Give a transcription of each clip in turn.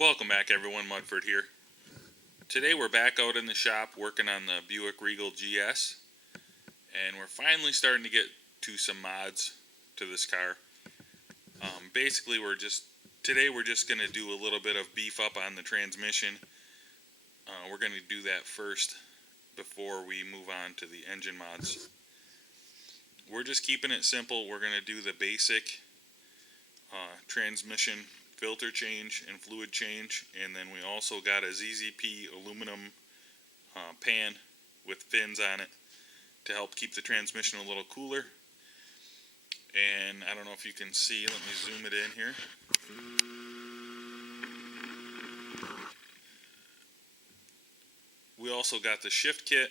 Welcome back everyone, Mudford here. Today we're back out in the shop working on the Buick Regal GS, and we're finally starting to get to some mods to this car. Basically today we're just going to do a little bit of beef up on the transmission. We're going to do that first before we move on to the engine mods. We're just keeping it simple. We're going to do the basic transmission filter change and fluid change, and then we also got a ZZP aluminum pan with fins on it to help keep the transmission a little cooler. And I don't know if you can see, let me zoom it in here. We also got the shift kit.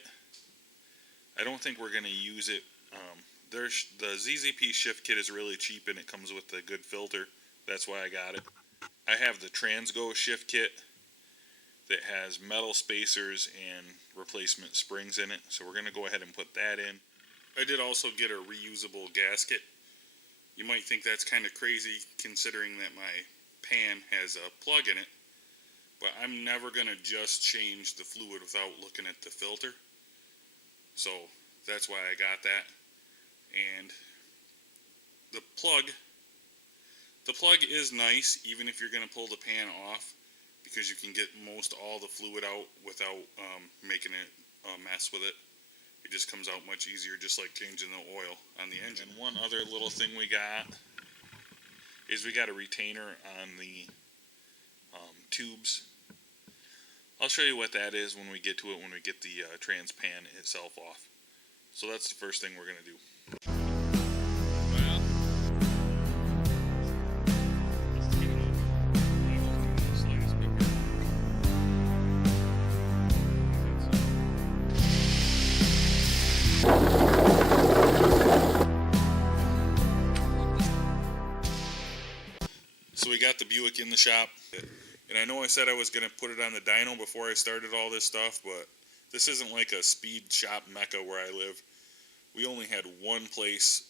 I don't think we're going to use it. The ZZP shift kit is really cheap and it comes with a good filter. That's why I got it. I have the Transgo shift kit that has metal spacers and replacement springs in it, so we're going to go ahead and put that in. I did also get a reusable gasket. You might think that's kind of crazy considering that my pan has a plug in it, but I'm never going to just change the fluid without looking at the filter. So that's why I got that. And the plug is nice even if you're going to pull the pan off, because you can get most all the fluid out without making it a mess with it. It just comes out much easier, just like changing the oil on the engine. And one other little thing we got is we got a retainer on the tubes. I'll show you what that is when we get to it, when we get the trans pan itself off. So that's the first thing we're going to do. So we got the Buick in the shop, and I know I said I was going to put it on the dyno before I started all this stuff, but this isn't like a speed shop mecca where I live. We only had one place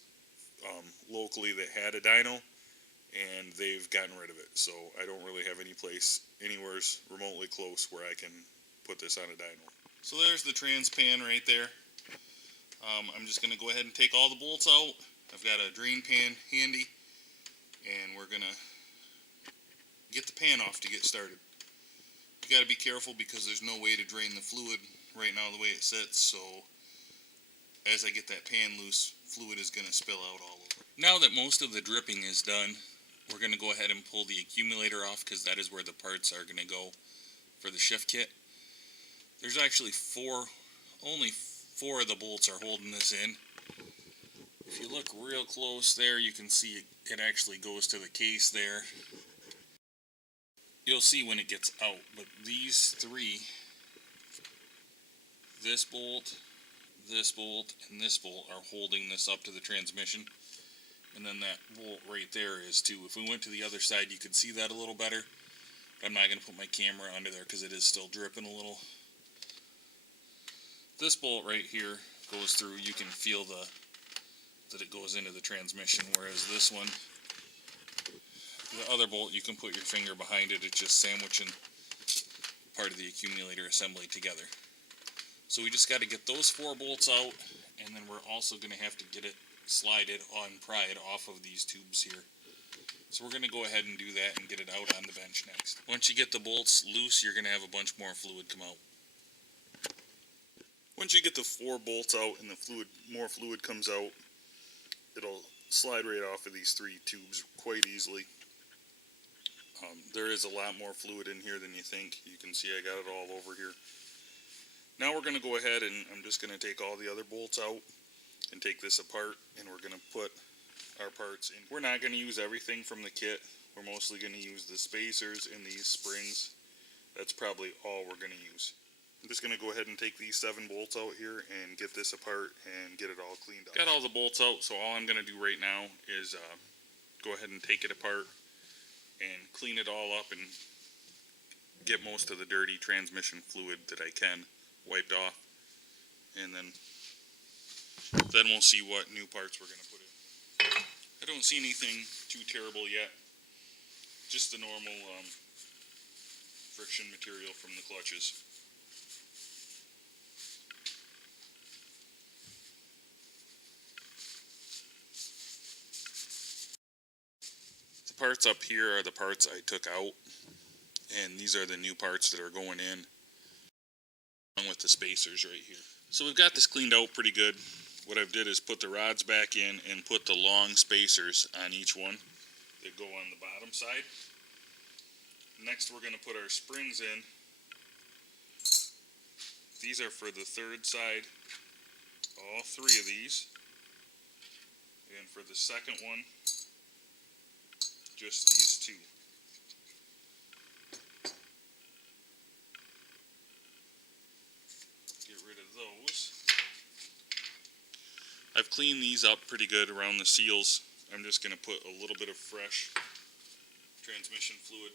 locally that had a dyno, and they've gotten rid of it, so I don't really have any place anywhere remotely close where I can put this on a dyno. So there's the trans pan right there. I'm just going to go ahead and take all the bolts out. I've got a drain pan handy, and we're going to get the pan off to get started. You got to be careful because there's no way to drain the fluid right now the way it sits, so as I get that pan loose, fluid is going to spill out all over. Now that most of the dripping is done, we're going to go ahead and pull the accumulator off, because that is where the parts are going to go for the shift kit. There's actually only four of the bolts are holding this in. If you look real close there, you can see it actually goes to the case there. You'll see when it gets out, but these three, this bolt, and this bolt are holding this up to the transmission. And then that bolt right there is too. If we went to the other side, you could see that a little better. But I'm not going to put my camera under there because it is still dripping a little. This bolt right here goes through. You can feel that it goes into the transmission, whereas this one, the other bolt, you can put your finger behind it. It's just sandwiching part of the accumulator assembly together. So we just got to get those four bolts out, and then we're also going to have to get it slided on pried off of these tubes here. So we're going to go ahead and do that and get it out on the bench next. Once you get the bolts loose, you're going to have a bunch more fluid come out. Once you get the four bolts out and more fluid comes out, it'll slide right off of these three tubes quite easily. There is a lot more fluid in here than you think. You can see I got it all over here. Now we're going to go ahead and I'm just going to take all the other bolts out and take this apart, and we're going to put our parts in. We're not going to use everything from the kit. We're mostly going to use the spacers and these springs. That's probably all we're going to use. I'm just going to go ahead and take these 7 bolts out here and get this apart and get it all cleaned up. Got all the bolts out, so all I'm going to do right now is go ahead and take it apart and clean it all up and get most of the dirty transmission fluid that I can wiped off, and then we'll see what new parts we're going to put in. I don't see anything too terrible yet, just the normal friction material from the clutches. The parts up here are the parts I took out, and these are the new parts that are going in, along with the spacers right here. So we've got this cleaned out pretty good. What I've did is put the rods back in and put the long spacers on each one that go on the bottom side. Next we're going to put our springs in. These are for the third side, all three of these. And for the second one, just these two. Get rid of those. I've cleaned these up pretty good around the seals. I'm just going to put a little bit of fresh transmission fluid.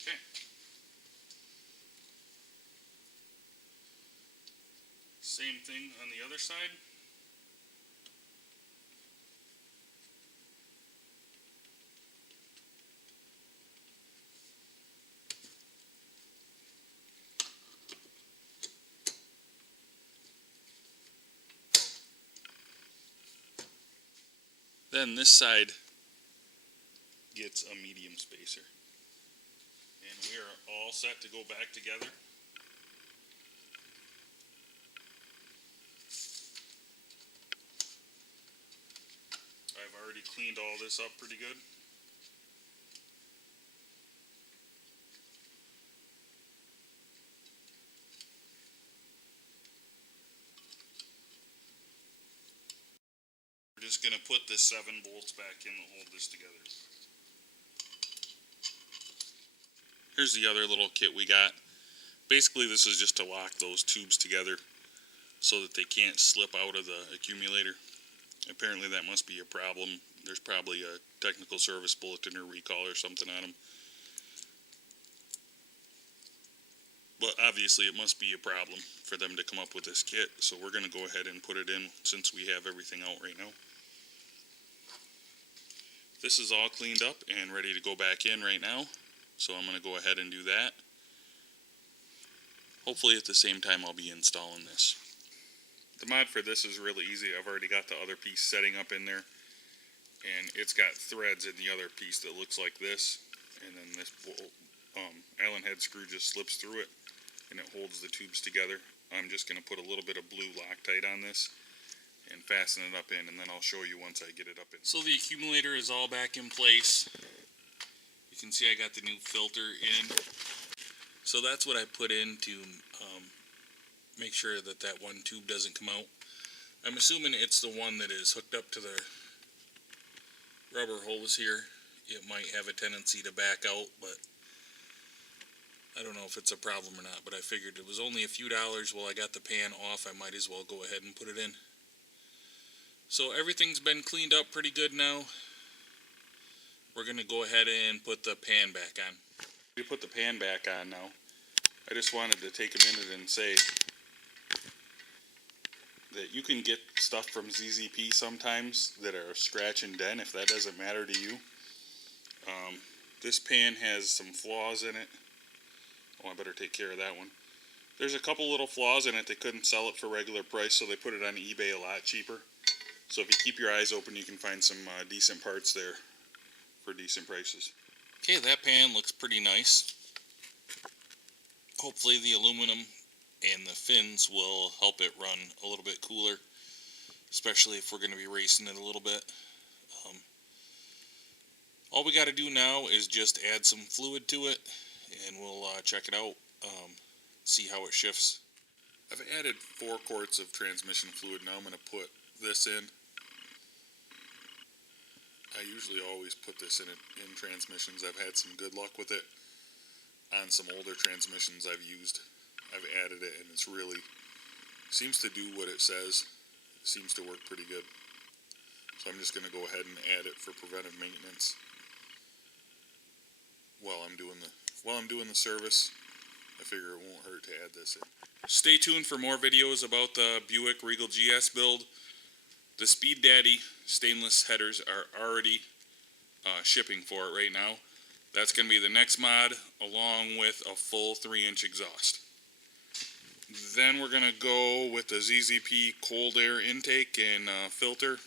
Okay. Same thing on the other side. Then this side gets a medium spacer. And we are all set to go back together. I've already cleaned all this up pretty good. We're just going to put the 7 bolts back in that hold this together. Here's the other little kit we got. Basically this is just to lock those tubes together so that they can't slip out of the accumulator. Apparently that must be a problem. There's probably a technical service bulletin or recall or something on them. But obviously it must be a problem for them to come up with this kit, so we're going to go ahead and put it in since we have everything out right now. This is all cleaned up and ready to go back in right now, so I'm going to go ahead and do that. Hopefully at the same time I'll be installing this. The mod for this is really easy. I've already got the other piece setting up in there, and it's got threads in the other piece that looks like this, and then this Allen head screw just slips through it and it holds the tubes together. I'm just going to put a little bit of blue Loctite on this and fasten it up in, and then I'll show you once I get it up in. So the accumulator is all back in place. You can see I got the new filter in. So that's what I put in to make sure that that one tube doesn't come out. I'm assuming it's the one that is hooked up to the rubber hose here. It might have a tendency to back out, but I don't know if it's a problem or not, but I figured it was only a few dollars while I got the pan off. I might as well go ahead and put it in. So everything's been cleaned up pretty good now. We're going to go ahead and put the pan back on. We put the pan back on now. I just wanted to take a minute and say that you can get stuff from ZZP sometimes that are scratch and dent if that doesn't matter to you. This pan has some flaws in it. Oh, I better take care of that one. There's a couple little flaws in it. They couldn't sell it for regular price, so they put it on eBay a lot cheaper. So if you keep your eyes open, you can find some decent parts there for decent prices. Okay, that pan looks pretty nice. Hopefully the aluminum and the fins will help it run a little bit cooler, especially if we're going to be racing it a little bit. All we got to do now is just add some fluid to it, and we'll check it out, see how it shifts. I've added 4 quarts of transmission fluid. Now I'm going to put this in. I usually always put this in transmissions. I've had some good luck with it on some older transmissions I've used. I've added it, and it's really seems to do what it says. It seems to work pretty good. So I'm just going to go ahead and add it for preventive maintenance. while I'm doing the service, I figure it won't hurt to add this in. Stay tuned for more videos about the Buick Regal GS build. The Speed Daddy stainless headers are already shipping for it right now. That's going to be the next mod, along with a full 3-inch exhaust. Then we're going to go with the ZZP cold air intake and filter.